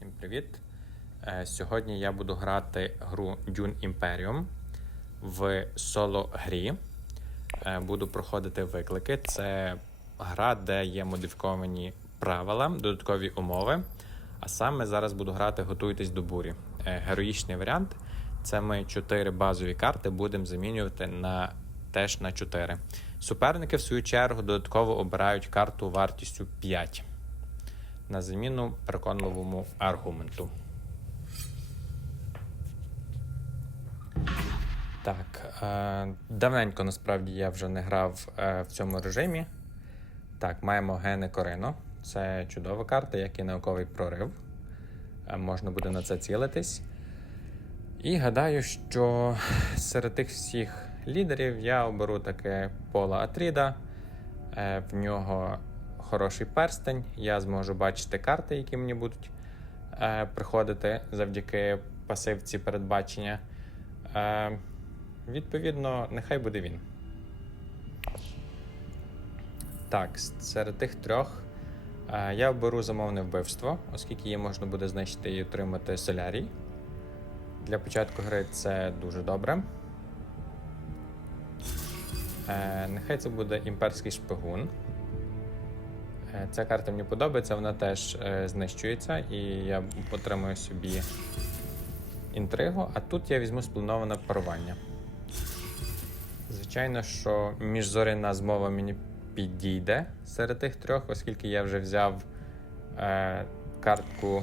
Всім привіт! Е, Сьогодні я буду грати гру Dune Imperium в соло-грі. Е, Буду проходити виклики. Це гра, де є модифіковані правила, додаткові умови. А саме зараз буду грати Готуйтесь до бурі. Е, Героїчний варіант. Це ми 4 базові карти будемо замінювати на теж на 4. Суперники, в свою чергу, додатково обирають карту вартістю 5 на заміну переконливому аргументу. Так, е, давненько насправді я вже не грав е, в цьому режимі. Так, маємо гени Корино. Це чудова карта, як і науковий прорив. Е, можна буде на це цілитись. І гадаю, що серед тих всіх лідерів я оберу таке Пола Атріда. В нього хороший перстень. Я зможу бачити карти, які мені будуть е, приходити завдяки пасивці передбачення. Е, відповідно, нехай буде він. Так, серед тих трьох е, я оберу замовне вбивство, оскільки її можна буде знищити і отримати солярій. Для початку гри це дуже добре. Е, нехай це буде імперський шпигун. Е, Ця карта мені подобається, вона теж е, знищується, і я отримую собі інтригу, а тут я візьму сплановане парування. Звичайно, що міжзоряна змова мені підійде серед тих трьох, оскільки я вже взяв е, картку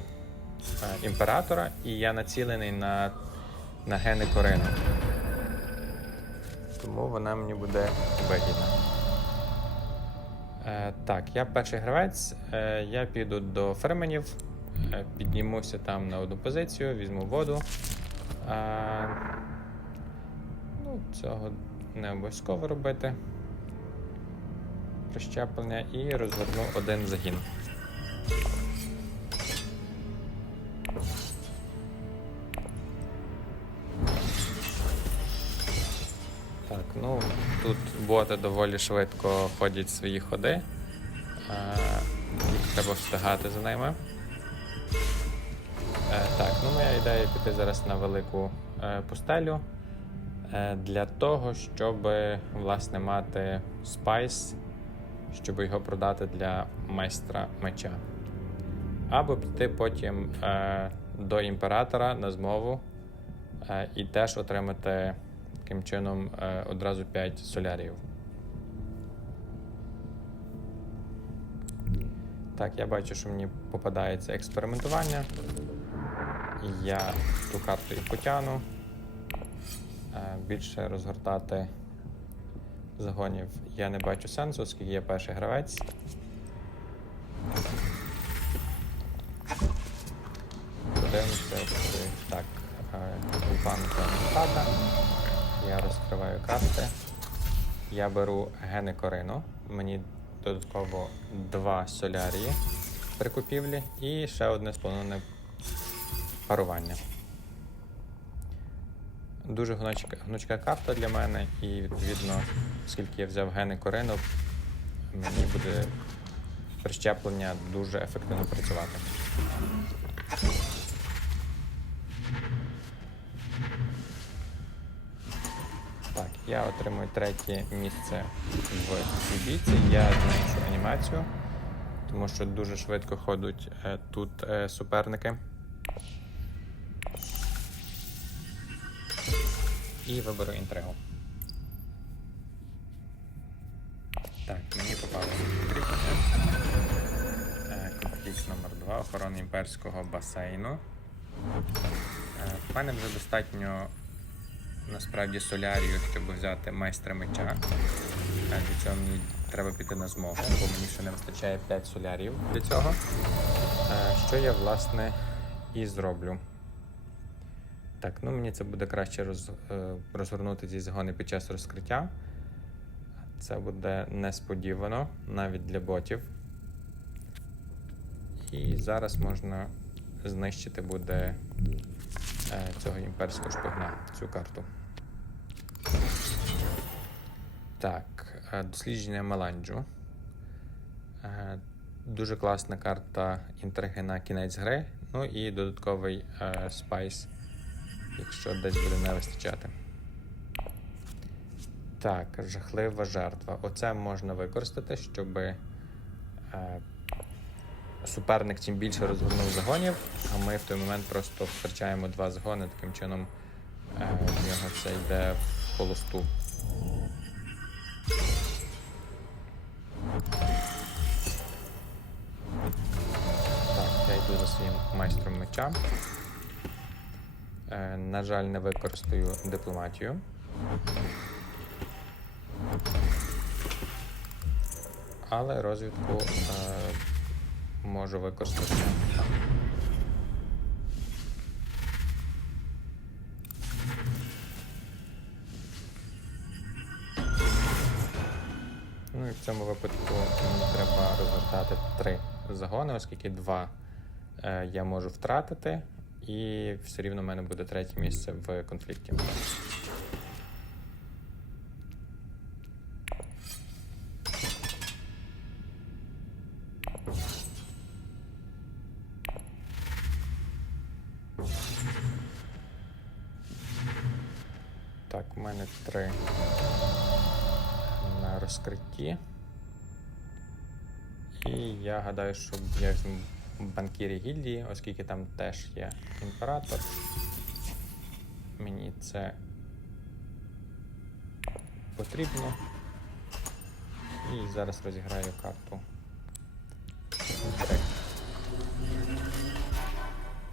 е, імператора, і я націлений на, на гени Корину. Тому вона мені буде вигідна. Е, так, я перший гравець. Е, я піду до ферменів, е, піднімуся там на одну позицію, візьму воду. Ну, цього не обов'язково робити. Прищеплення і розгорну один загін. Так, ну тут боти доволі швидко ходять свої ходи. Е, треба встигати за ними. Е, Так, ну моя ідея піти зараз на велику е, пустелю для того, щоб власне мати спайс, щоб його продати для майстра меча. Або піти потім до імператора на змову і теж отримати таким чином е, одразу 5 солярів. Так, я бачу, що мені попадається експериментування. Я ту карту і потягну. Е, Більше розгортати загонів я не бачу сенсу, оскільки я перший гравець. Подивимося, так, банка пада. Я розкриваю карти. Я беру гени Корину. Мені додатково два солярії при купівлі і ще одне сплановане парування. Дуже гнучка, гнучка карта для мене, і відповідно, оскільки я взяв гени Корину, мені буде прищеплення дуже ефективно працювати. Я отримую третє місце в цій бійці. Я зменшу анімацію, тому що дуже швидко ходять е, тут е, суперники. І виберу інтригу. Так, мені відкриття. Е, Конфлікт номер 2 охорона імперського басейну. Е, В мене вже достатньо насправді солярію, щоб взяти майстра меча. А для цього мені треба піти на змогу, бо мені ще не вистачає 5 солярів для цього. Е, Що я, власне, і зроблю. Так, ну мені це буде краще роз, е, розгорнути ці загони під час розкриття. Це буде несподівано навіть для ботів. І зараз можна знищити буде е, цього імперського шпигуна, цю карту. Так, е, дослідження Меланджу. Е, Дуже класна карта інтриги на кінець гри. Ну і додатковий е, спайс, якщо десь буде не вистачати. Так, жахлива жертва. Оце можна використати, щоб е, суперник чим більше розгорнув загонів, а ми в той момент просто втрачаємо два загони, таким чином е, в нього це йде в холосту. Так, я йду за своїм майстром меча. Е, на жаль, не використаю дипломатію. Але розвідку е, можу використати. В цьому випадку мені треба розгортати три загони, оскільки два е, я можу втратити, і все рівно в мене буде третє місце в конфлікті. Гадаю, що я візьму банкірі гільдії, оскільки там теж є імператор. Мені це потрібно. І зараз розіграю карту.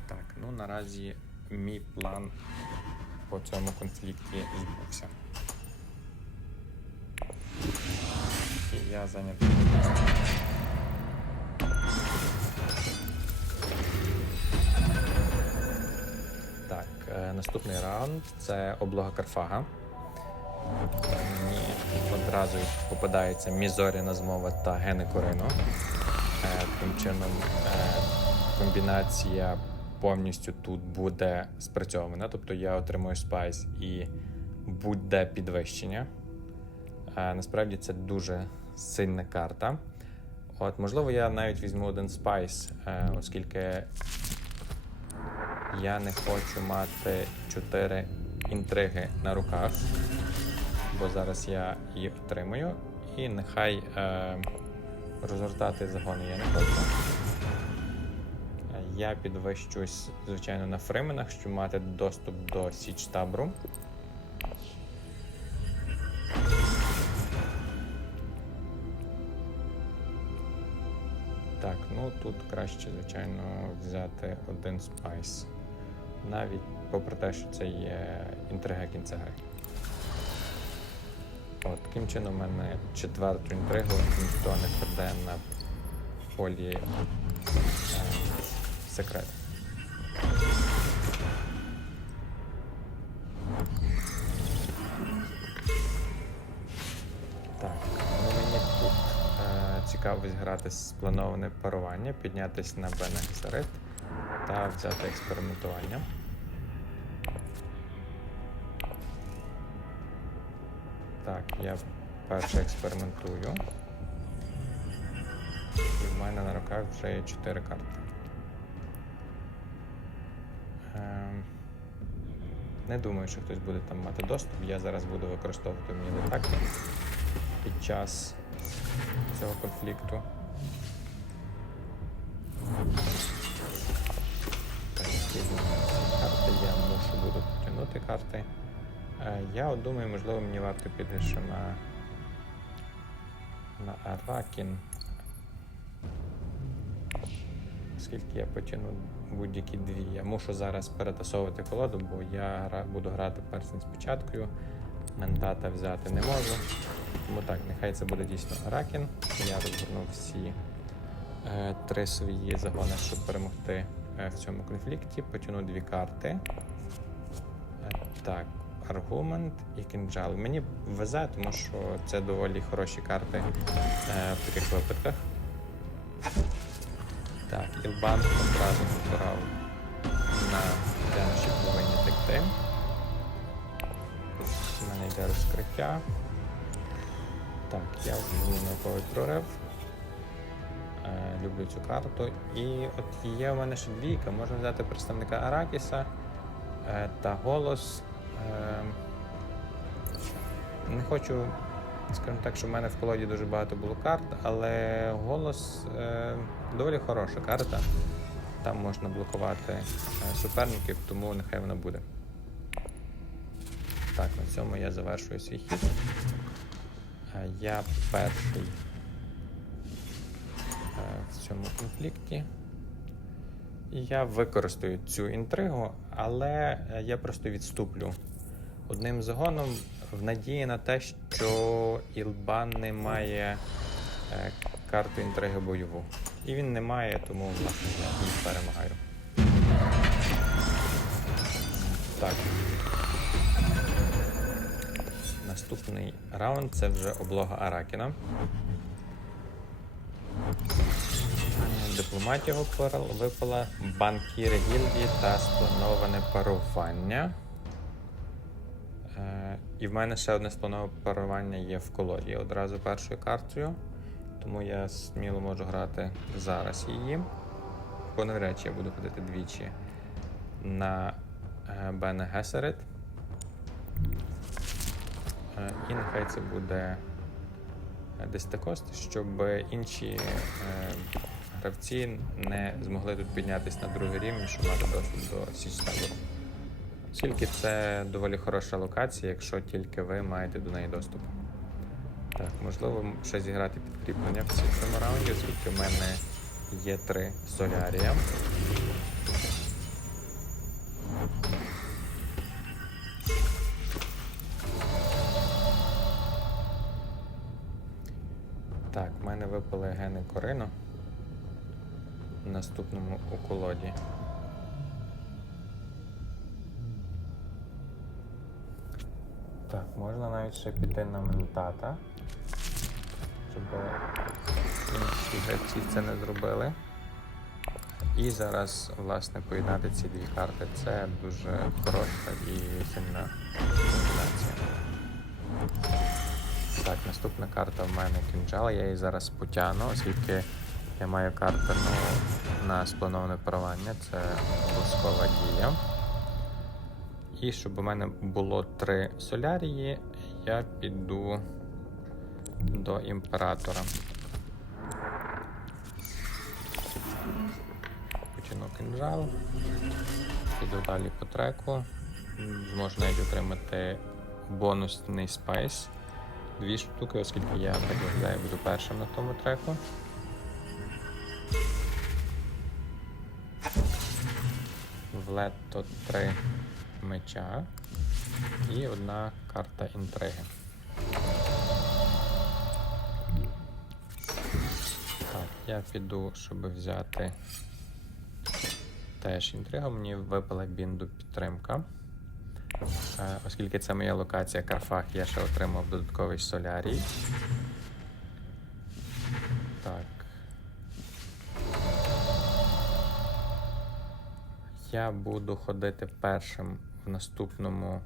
Так, ну наразі мій план по цьому конфлікті збувся. Я зайнятий. Наступний раунд це облога Карфага. Мені одразу попадається Мізоріна змова та Гени Корино. Е, Таким чином е, комбінація повністю тут буде спрацьована. Тобто я отримую спайс і буде підвищення. Е, Насправді це дуже сильна карта. От, можливо, я навіть візьму один спайс, оскільки я не хочу мати 4 інтриги на руках, бо зараз я їх отримую. І нехай е, розгортати загони я не хочу. Я підвищусь, звичайно, на фрименах, щоб мати доступ до січ табру. Так, ну тут краще, звичайно, взяти один спайс. Навіть попри те, що це є інтрига кінця гри. От, таким чином, у мене четверту інтригу ніхто не кладе на полі е, секрет. Так, ну мені тут е, цікаво зіграти сплановане парування, піднятися на Бене Гесерит та взяти експериментування. Так, я перше експериментую. І в мене на руках вже є 4 карти. Ем, не думаю, що хтось буде там мати доступ. Я зараз буду використовувати вмілі тактики під час цього конфлікту. Так, скидаю ці карти, я мушу буду потягнути карти. Е, Я от думаю, можливо, мені варто піти ще на, на Аракін. Оскільки я потягну будь-які дві. Я мушу зараз перетасовувати колоду, бо я буду грати персень спочатку. Ментата взяти не можу. Тому так, нехай це буде дійсно Аракін. Я розгорнув всі е, три свої загони, щоб перемогти в цьому конфлікті. Потягну дві карти. Е, так, аргумент і кінджал. Мені везе, тому що це доволі хороші карти е, в таких випадках. Так, Ілбан одразу натурав на де наші повинні текти. У мене йде розкриття. Так, я ввів науковий прорив. Люблю цю карту. І от є у мене ще двійка. Можна взяти представника Аракіса е, та голос. Е, не хочу, скажімо так, що в мене в колоді дуже багато було карт, але голос е, доволі хороша карта. Там можна блокувати е, суперників, тому нехай вона буде. Так, на цьому я завершую свій хід. Е, Я перший в цьому конфлікті. Я використаю цю інтригу, але е, я просто відступлю одним загоном в надії на те, що Ілбан не має е, карту інтриги бойову. І він не має, тому я і перемагаю. Так. Наступний раунд це вже облога Аракіна. Дипломатія випала- випала, банкір гільдії та сплановане парування. Е, і в мене ще одне спланове парування є в колоді одразу першою картою. Тому я сміло можу грати зараз її. Бо навряд чи я буду ходити двічі на е, Бене Гесерит. Е, І нехай це буде е, десятикост, щоб інші е, гравці не змогли тут піднятися на другий рівень, щоб мати доступ до Січ. Оскільки це доволі хороша локація, якщо тільки ви маєте до неї доступ. Так, можливо, ще зіграти підкріплення в цьому раунді, оскільки в мене є три солярія. Так, в мене випали гени Корино в наступному у колоді. Так, можна навіть ще піти на ментата, щоб інші гравці це не зробили. І зараз, власне, поєднати ці дві карти це дуже хороша і сильна комбінація. Наступна карта в мене кінжал, я її зараз потягну, оскільки я маю карту на сплановане парування, це обов'язкова дія. І щоб у мене було три солярії, я піду до імператора. Почину кинжал, піду далі по треку. Зможу навіть отримати бонусний спайс. Дві штуки, оскільки я так виглядаю, буду першим на тому треку. В лето три меча і одна карта інтриги. Так, я піду, щоб взяти теж інтригу. Мені випала бінду підтримка. Е, Оскільки це моя локація Карфах, я ще отримав додатковий солярій. Так. Я буду ходити першим в наступному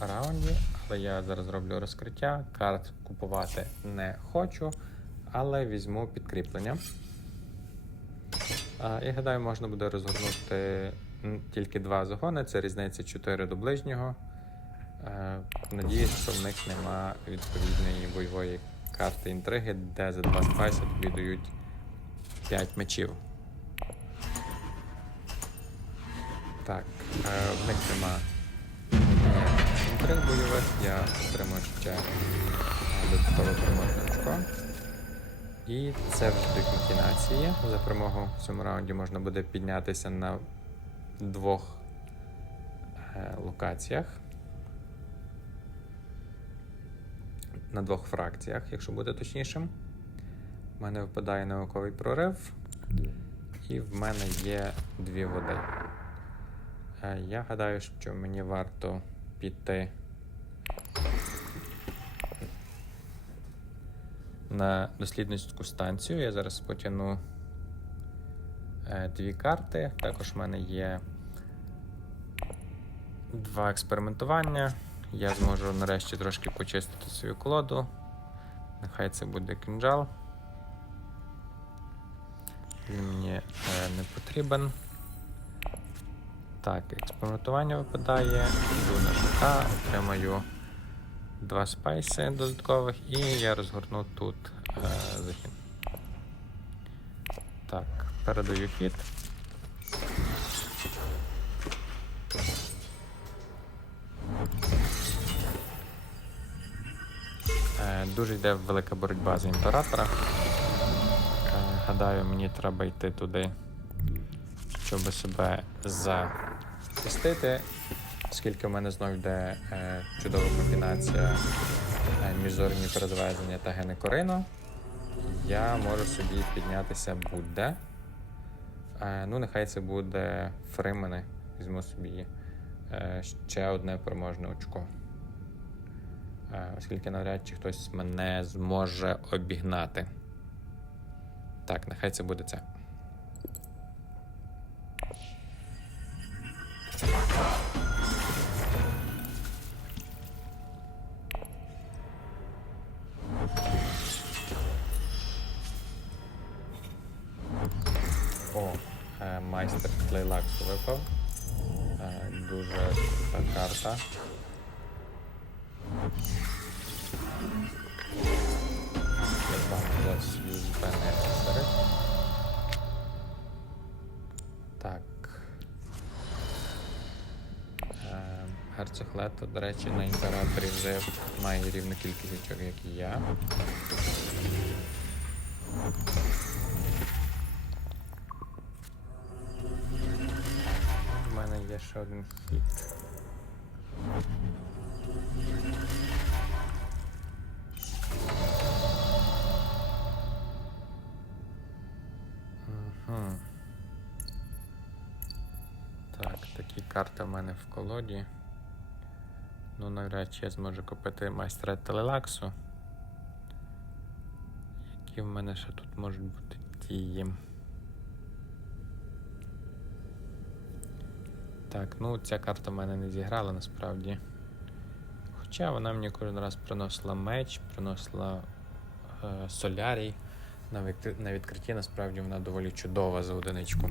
раунді, але я зараз зроблю розкриття. Карт купувати не хочу, але візьму підкріплення. А, І гадаю, можна буде розгорнути тільки два загони, це різниця 4 до ближнього. Е, Надіюсь, що в них нема відповідної бойової карти інтриги, де за два спайси тобі дають 5 мечів. Так, е, в них нема інтриг бойових, я отримую ще додаткове переможне очко. І це вже дві комбінації. За перемогу в цьому раунді можна буде піднятися на двох е, локаціях. На двох фракціях, якщо бути точнішим. У мене випадає науковий прорив, і в мене є дві води. Е, Я гадаю, що мені варто піти на дослідницьку станцію. Я зараз потягну дві карти. Також в мене є два експериментування. Я зможу нарешті трошки почистити свою колоду. Нехай це буде кинджал. Він мені е, не потрібен. Так, експериментування випадає. Йду на ЖК, отримаю два спайси додаткових і я розгорну тут е, захід. Так, передаю хід. Е, Дуже йде велика боротьба за імператора. Е, Гадаю, мені треба йти туди, щоб себе захистити, оскільки в мене знов йде е, чудова комбінація міжзорні передвезення та генекорину. Я можу собі піднятися будь-де. Е, ну, нехай це буде Фримени. Візьму собі е, ще одне переможне очко. Е, оскільки навряд чи хтось мене зможе обігнати. Так, нехай це буде це. Тлейлаксу випав. Е, дуже крута карта. Так. Е, Герцог Лето, до речі, на імператорі вже має рівну кількість очок, як і я. Ще один хід. Мгм. Так, такі карти в мене в колоді. Ну, навряд чи я зможу купити майстра телелаксу. Які в мене ще тут можуть бути дії? Так, ну ця карта в мене не зіграла насправді. Хоча вона мені кожен раз приносила меч, приносила е, солярій. На, відкри- на відкритті насправді вона доволі чудова за одиничку.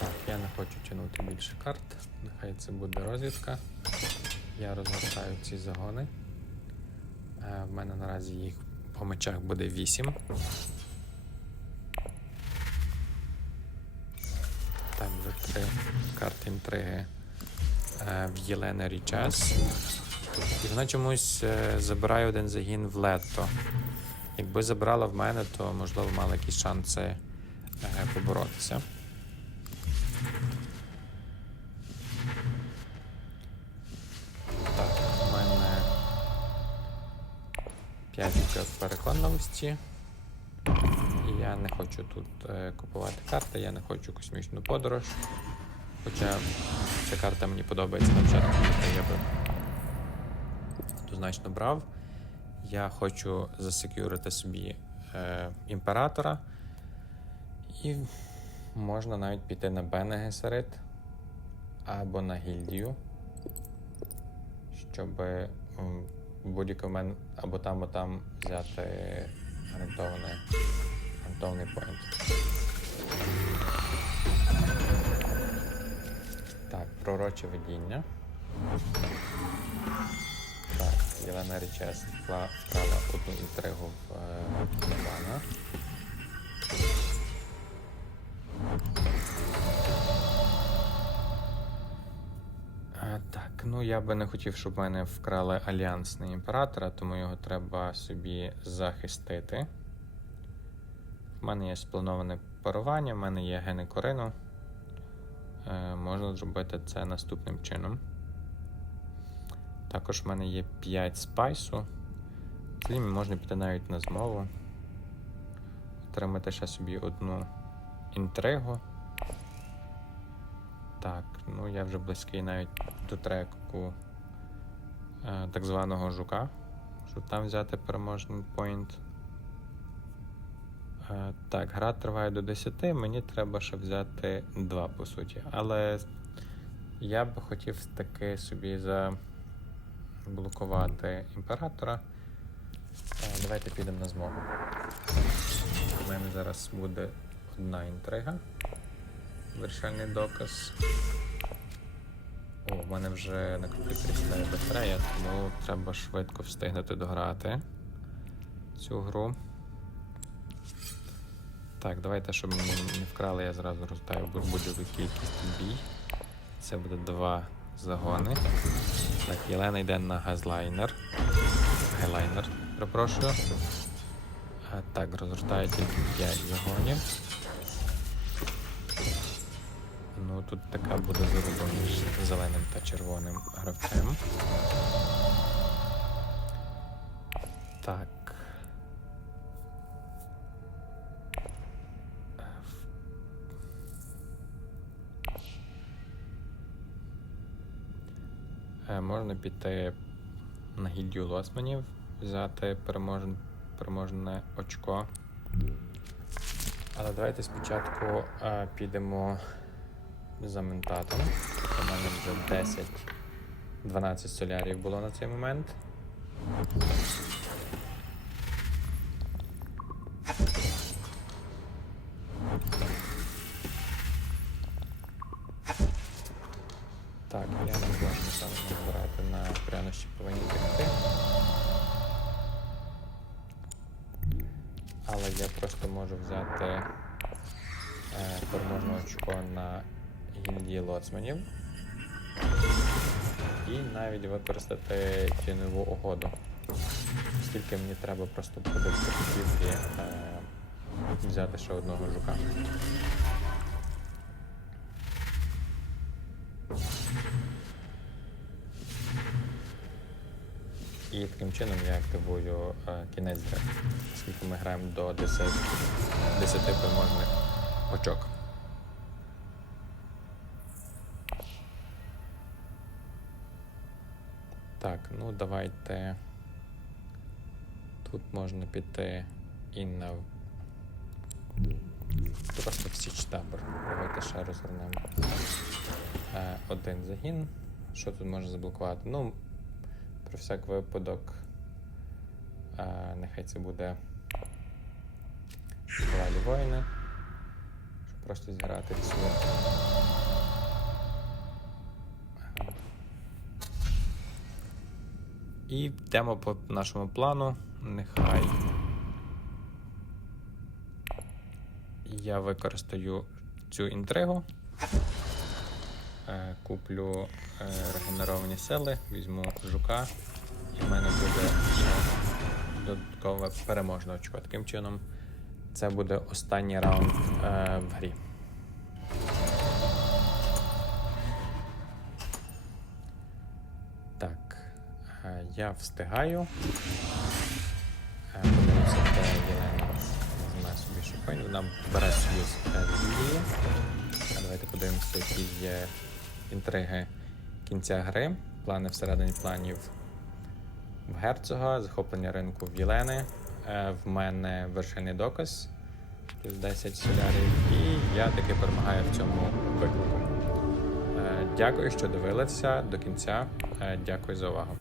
Так, я не хочу тягнути більше карт. Нехай це буде розвідка. Я розгортаю ці загони. Е, в мене наразі їх по мечах буде 8. Три карти інтриги е, в Єлена Річас. І вона чомусь е, забирає один загін в лето. Якби забрала в мене, то можливо мала якісь шанси е, поборотися. Так, у мене 5 очок переконливості. І я не хочу тут купувати карти, я не хочу космічну подорож. Хоча ця карта мені подобається на початку, я би однозначно брав. Я хочу засекюрити собі е, імператора. І можна навіть піти на Бене Гесерит або на гільдію, щоб будь-який момент або там, або там взяти гарантований, гарантований поінт. Так, пророче видіння. Так, Єлена Річес вкрала одну інтригу в Небана. Е, Так, ну я би не хотів, щоб в мене вкрали альянсний імператора, тому його треба собі захистити. В мене є сплановане парування, в мене є гени корину. Е, можна зробити це наступним чином. Також в мене є 5 спайсу. Взагалі можна піти навіть на змову. Отримати ще собі одну інтригу. Так, ну я вже близький навіть до треку е, так званого жука, щоб там взяти переможний поінт. Е, так, гра триває до 10, мені треба ще взяти 2 по суті. Але я би хотів таки собі заблокувати імператора. Е, давайте підемо на змогу. У мене зараз буде одна інтрига. Вирішальний доказ. О, в мене вже на комп'ютері стає батарея, тому треба швидко встигнути дограти цю гру. Так, давайте, щоб мені не вкрали, я зразу роздаю бу- будь-яку кількість бій. Це буде два загони. Так, Єлена йде на газлайнер. Гайлайнер, перепрошую. А, так, розгортає тільки 5 загонів. Ну, тут така буде заруба між зеленим та червоним гравцем. Так. Можна піти на гільдію лоцманів, взяти переможне, переможне очко. Але давайте спочатку е, підемо за ментатом. У мене вже 10, 12 солярів було на цей момент. Але я просто можу взяти е, переможне очко на гільдії лоцманів. І навіть використати тіньову угоду. Оскільки мені треба просто буде е, взяти ще одного жука. І таким чином я активую е, кінець гри, оскільки ми граємо до 10, 10 переможних очок. Так, ну давайте. Тут можна піти і на просто в січ табор. Давайте ще розгорнемо. Е, один загін. Що тут можна заблокувати? Ну, про всяк випадок. Е, нехай це буде Шоколалі воїни. Щоб просто зіграти цю. І йдемо по нашому плану. Нехай я використаю цю інтригу. Е, Куплю е, регенеровані сили, візьму жука, і в мене буде додаткове переможне очко. Таким чином, це буде останній раунд е, в грі. Так, я встигаю. Подивимося, де Єлена візьме собі шипень. Вона бере собі з Давайте подивимося, які є інтриги кінця гри. Плани всередині планів в герцога, захоплення ринку в Єлени. Е, В мене вершинний доказ плюс 10 солярів. І я таки перемагаю в цьому виклику. Е, Дякую, що дивилися до кінця. Е, Дякую за увагу.